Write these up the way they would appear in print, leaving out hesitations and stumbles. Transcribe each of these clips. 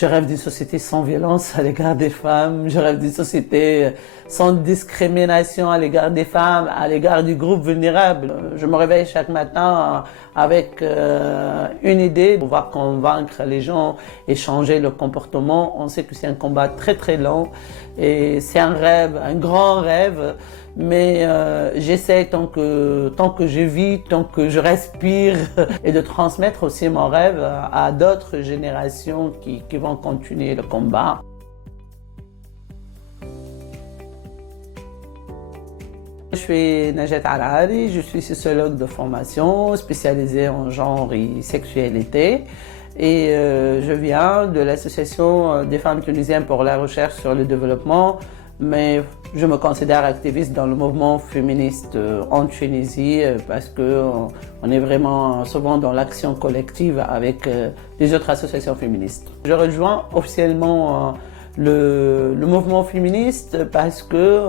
Je rêve d'une société sans violence à l'égard des femmes. Je rêve d'une société sans discrimination à l'égard des femmes, à l'égard du groupe vulnérable. Je me réveille chaque matin avec une idée, pouvoir convaincre les gens et changer le comportement. On sait que c'est un combat très très long et c'est un rêve, un grand rêve. Mais j'essaie tant que je vis, tant que je respire et de transmettre aussi mon rêve à d'autres générations qui vont continuer le combat. Je suis Najat Arari, je suis sociologue de formation spécialisée en genre et sexualité et je viens de l'association des femmes tunisiennes pour la recherche sur le développement, mais je me considère activiste dans le mouvement féministe en Tunisie parce que on est vraiment souvent dans l'action collective avec les autres associations féministes. Je rejoins officiellement le mouvement féministe parce que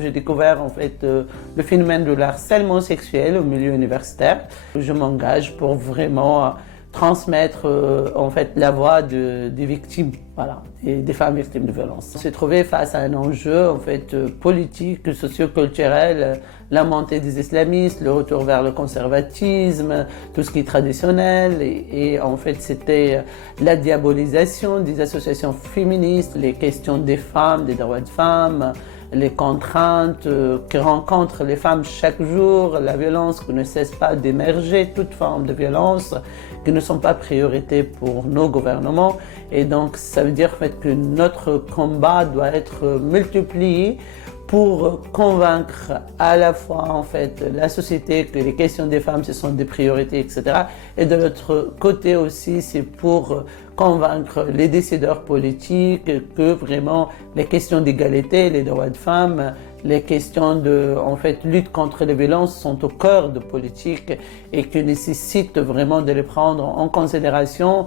j'ai découvert en fait le phénomène de l'harcèlement sexuel au milieu universitaire. Je m'engage pour vraiment transmettre en fait la voix des victimes, voilà, et des femmes victimes de violences. On s'est trouvé face à un enjeu en fait politique, socio-culturel, la montée des islamistes, le retour vers le conservatisme, tout ce qui est traditionnel et en fait c'était la diabolisation des associations féministes, les questions des femmes, des droits de femmes, les contraintes que rencontrent les femmes chaque jour, la violence qui ne cesse pas d'émerger, toute forme de violence qui ne sont pas priorité pour nos gouvernements. Et donc ça veut dire en fait que notre combat doit être multiplié pour convaincre à la fois en fait la société que les questions des femmes ce sont des priorités, etc. Et de l'autre côté aussi c'est pour convaincre les décideurs politiques que vraiment les questions d'égalité, les droits de femmes, les questions de en fait lutte contre les violences sont au cœur de politique et que nécessitent vraiment de les prendre en considération